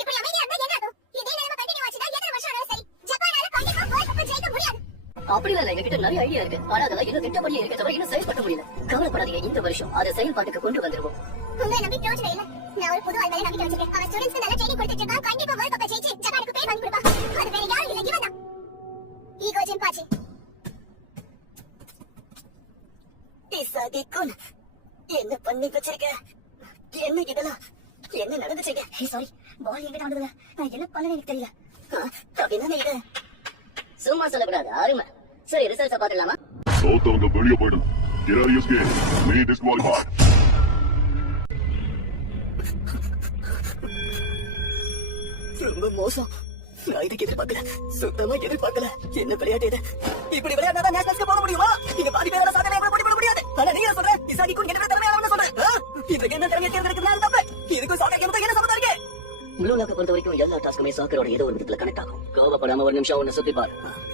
இப்படி அமைதியா இருந்தா என்ன ஆகும்? இதே நிலைமை கண்டினியூ ஆச்சுன்னா எத்தனை வருஷம் ஆனாலும் சரி ஜப்பானால கண்டிப்பா வேர்ல்ட் கப் ஜெயிக்க முடியாது. அப்படி இல்ல, எங்ககிட்ட நிறைய ஐடியா இருக்கு. ஆனா அதெல்லாம் இன்னும் திட்டப்படியே இருக்க தவிர இன்னும் செயல்படுத்த முடியல. கவலைப்படாதீங்க, இந்த வருஷம் அதை செயல்பாட்டுக்கு கொண்டு வந்துருவோம். உங்களை நம்பி பிரயோஜனம் இல்ல. நான் ஒரு புது ஆள் மேல நம்பிக்கை வச்சிருக்கேன். அவன் ஸ்டூடண்ட்ஸ்க்கு நல்ல ட்ரைனிங் கொடுத்துட்டு இருக்கான். கண்டிப்பா வேர்ல்ட் கப் ஜெயிச்சு ஜப்பானுக்கு பேர் வாங்கி கொடுப்பான். அது வேற யாரும் இல்ல, இவன் தான். ஈகோ ஜிம்பாச்சி. இசாகி-குன், என்ன பண்ணி வச்சிருக்க? என்ன இதெல்லாம்? என்ன நடந்துச்சுங்க? சாரி, பால் எங்கிட்ட வந்ததுல நான் என்ன பண்ணேன்னு எனக்கு தெரியல. அப்படின்னா இது சும்மா சொல்லக்கூடாது, அருமை. சரி, ரிசல்ட்ஸை பார்த்துடலாமா? தோத்தவங்க வெளியே போயிடணும். கிராரியுஸ்க்கு நீ டிஸ்குவாலிஃபைட். ரொம்ப மோசம். நான் இதுக்கு எதிர்பார்க்கல, சுத்தமா எதிர்பார்க்கல. என்ன விளையாட்டு இது? இப்படி விளையாடாதான் நேஷனல்ஸ்க்கு போக முடியுமா? நீங்க பாதி பேரால சாதனை கூட போட்டி போட முடியாது. ஆனா நீங்க சொல்ற இசாகி-குன் என்ன திறமையானவன்னு சொல்றேன். இதுக்கு என்ன திறமையை தேர்ந்தெடுக்கிறதுனால தப்பு. இதுக்கு சாக்கர் கேம் என்ன சம்பந்தம் இருக்கு? உலோக பொறுத்த வரைக்கும் எல்லா டாஸ்க்குமே சாக்கரோட ஏதோ ஒரு விதத்துல கனெக்ட் ஆகும். கோவப்படாம ஒரு நிமிஷம் ஒன்னு சுத்தி பாரு.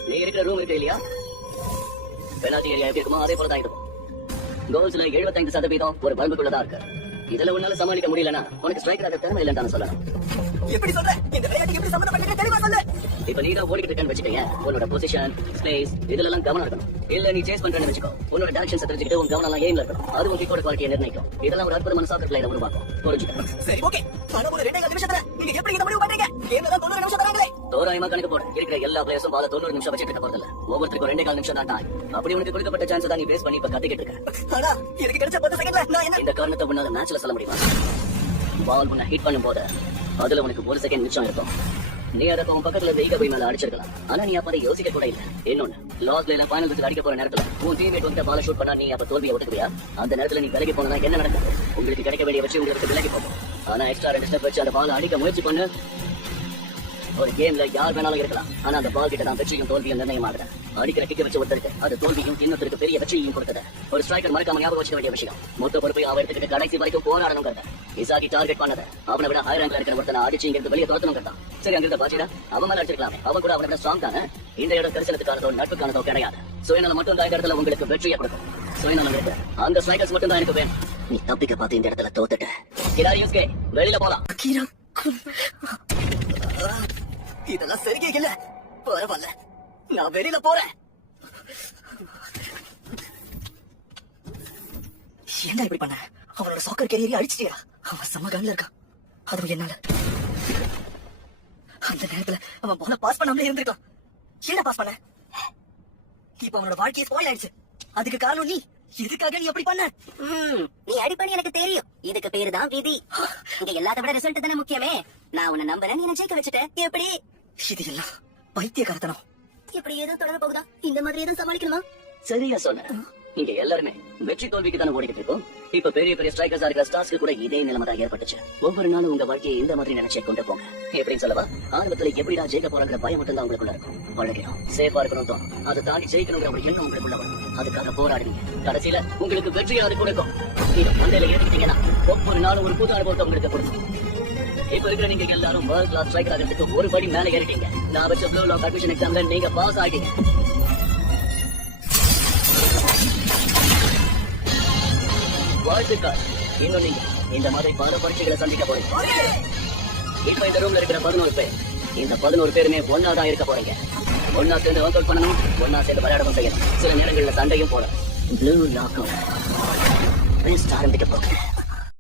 நீ இருக்கிற ரூம் இருக்கு இல்லையா? பெனால்டி ஏரியா எப்படி இருக்குமோ அதே போலதான் இதுவும். கோல்ஸ்ல 75% ஒரு பல்புக்குள்ளதான் இருக்கு. இதுல உன்னால சமாளிக்க முடியலன்னா உனக்கு ஸ்ட்ரைக்கராக திறமை இல்லைன்னு சொல்லலாம். எப்படி சொல்ற? இந்த விளையாட்டுக்கு எப்படி சம்பந்தப்பட்டிருக்க தெளிவா சொல்லு. இப்ப நீ தான் ஓடிக்கிட்டு இருக்கேன்னு வச்சுக்கீங்க. உன்னோட பொசிஷன், ஸ்பேஸ் இதுல எல்லாம் கவனம் இருக்கணும். இல்ல நீ சேஸ் பண்றேன்னு வச்சுக்கோ, உன்னோட டைரக்ஷன்ஸ் தெரிஞ்சுக்கிட்டு உன் கவனம் எல்லாம் ஏம்ல இருக்கணும். அது உன் கிக்கோட குவாலிட்டியை நிர்ணயிக்கும். இதெல்லாம் ஒரு அற்புதமான சாக்கர் பிளேயரை உருவாக்கும். புரிஞ்சுக்க. சரி, ஓகே. ஆனா ஒரு 2 நிமிஷத்துல நீங்க எப்படி இந்த முடிவு பண்றீங்க? கேம்ல தான் 90 நிமிஷம் தராங்களே. தோராயமா கணக்கு போடு. இருக்கிற எல்லா பிளேயர்ஸும் பால 90 நிமிஷம் வச்சிட்டு இருக்க போறதில்ல. ஒவ்வொருத்தருக்கும் 2.5 நிமிஷம் தான் டைம். அப்படி உனக்கு கொடுக்கப்பட்ட சான்ஸ் தான் நீ பேஸ் பண்ணி இப்ப கத்திக்கிட்டு இருக்க. ஆனா எனக்கு கிடைச்ச 10 செகண்ட்ல நான் என்ன இந்த காரணத்தை உன்னால மேட்ச்ல சொல்ல முடியுமா? பால் உன்னை ஹிட் பண்ணும்போது அதுல உனக்கு 1 செகண்ட் மிச்சம் இருக்கும். நீ அதை உன் பக்கத்துல இருந்த ஈகபை மேல அடிச்சிருக்கலாம். ஆனா நீ அப்ப அதை யோசிக்க கூட இல்ல. இன்னொன்னு, லாஸ்ட்ல இல்ல ஃபைனல் வச்சு அடிக்க போற நேரத்துல உன் டீம்மேட் வந்து பால ஷூட் பண்ணா நீ அப்ப தோல்வியை ஒத்துக்குவியா? அந்த நேரத்துல நீ விலகி போனா என்ன நடக்கும்? உங்களுக்கு கிடைக்க வேண்டிய வச்சு உங்களுக்கு விலகி போகும். ஆனா எக்ஸ்ட்ரா 2 ஸ்டெப் வச்சு அந்த பால அடிக்க முயற்சி பண்ணு. ஒரு கேம்ல யார் வேணாலும் இருக்கலாம். ஆனா அந்த பால் கிட்ட தான் வெற்றியும் தோல்வியும் நிர்ணயம் ஆகுது. அடிக்கிற கிட்ட வச்சு ஒருத்தருக்கு அது தோல்வியும் இன்னொருத்தருக்கு பெரிய வெற்றியையும் கொடுத்தது. ஒரு ஸ்ட்ரைக்கர் மறக்காம ஞாபகம் வச்சுக்க வேண்டிய விஷயம். மொத்த பொறுப்பை அவன் எடுத்துக்கிட்டு கடைசி வரைக்கும் போராடணும். இசாகி டார்கெட் பண்ணது அவனை விட ஹை ரேங்க்ல இருக்கிற ஒருத்தனை அடிச்சு இங்க வெளியே தோத்தணும். சரி, அங்கிருந்த பாச்சிடா அவன் மேல அடிச்சிருக்கலாமே. அவன் கூட அவனை ஸ்ட்ராங் தானே. இந்த இடம் தரிசனத்துக்கானதோ நட்புக்கானதோ கிடையாது. சுயநலம் மட்டும் தான் இந்த இடத்துல உங்களுக்கு வெற்றியை கொடுக்கும். சுயநலம் இருக்கு, அந்த ஸ்ட்ரைக்கர்ஸ் மட்டும் தான் எனக்கு வேணும். நீ தப்பிக்க பார்த்து இந்த இடத்துல தோத்துட்ட. கிராரியுஸ்க்கு வெளியில போலாம். இதெல்லாம் சரியே இல்ல. பரவாயில்ல, நான் வெளியில போறேன். என்ன இப்படி பண்ண? அவனோட சாக்கர் கேரியரை அடிச்சிட்டியா? அவன் செம்ம கண்ல இருக்கான். அதுவும் என்னால. அந்த நேரத்துல அவன் பால பாஸ் பண்ணாமலே இருந்திருக்கான். என்ன பாஸ் பண்ண? இப்ப அவனோட வாழ்க்கையை ஸ்பாயில் ஆயிடுச்சு. அதுக்கு காரணம் நீ. இதுக்காக நீ எப்படி பண்ண? நீ அடி பண்ணி எனக்கு தெரியும். இதுக்கு பேரு தான் விதி. இங்க எல்லாத்த விட ரிசல்ட் தானே முக்கியமே. நான் உன்னை நம்புறேன், நீ ஜெயிக்க வச்சுட்ட. எப்படி? இது எல்லாம் பைத்தியக்காரத்தனம். இப்படி ஏதோ தொடர போகுதா? இந்த மாதிரி ஏதோ சமாளிக்கணுமா? சரியா சொன்ன. இங்க எல்லாருமே வெற்றி தோல்விக்கு தானே ஓடிக்கிட்டு இருக்கோம். இப்ப பெரிய பெரிய ஸ்ட்ரைக்கர்ஸா இருக்கிற ஸ்டார்ஸ்க்கு கூட இதே நிலைமை தான் ஏற்பட்டுச்சு. ஒவ்வொரு நாளும் உங்க வாழ்க்கையை இந்த மாதிரி நினைச்சே கொண்டு போங்க. எப்படின்னு சொல்லவா? ஆரம்பத்துல எப்படிடா ஜெயிக்க போறாங்கிற பயம் மட்டும் தான் உங்களுக்குள்ள இருக்கும். பழகணும், சேஃபா இருக்கணும் தோணும். அதை தாண்டி ஜெயிக்கணுங்கிற ஒரு எண்ணம் உங்களுக்குள்ள வரும். அதுக்காக போராடுவீங்க. கடைசியில உங்களுக்கு வெற்றி அது கொடுக்கும். நீங்க மண்டையில ஏறிக்கிட்டீங்கன்னா ஒவ்வொரு நாளும் ஒரு புது அனுபவத்தை உங்களுக்கு கொடுக்கும். இப்ப இருக்கிற நீங்க எல்லாரும் வேர்ல்ட் கிளாஸ் ஸ்ட்ரைக்கர் ஆகிறதுக்கு ஒரு படி மேல ஏறிட்டீங்க. நான் வச்ச ப்ளூ லாக் அட்மிஷன் எக்ஸாம்ல நீங்க பாஸ் ஆகிட்டீங்க. வாழ்த்துக்கள். இன்னும் நீங்க இந்த மாதிரி பல பரீட்சைகளை சந்திக்க போறீங்க. இப்ப இந்த ரூம்ல இருக்கிற 11 பேர், இந்த 11 பேருமே ஒன்னாதான் இருக்க போறீங்க. ஒன்னா சேர்ந்து ஒர்க் அவுட் பண்ணணும், ஒன்னா சேர்ந்து விளையாடவும் செய்யணும். சில நேரங்கள்ல சண்டையும் போடணும். ப்ளூ லாக் ஆரம்பிக்க போகிறேன்.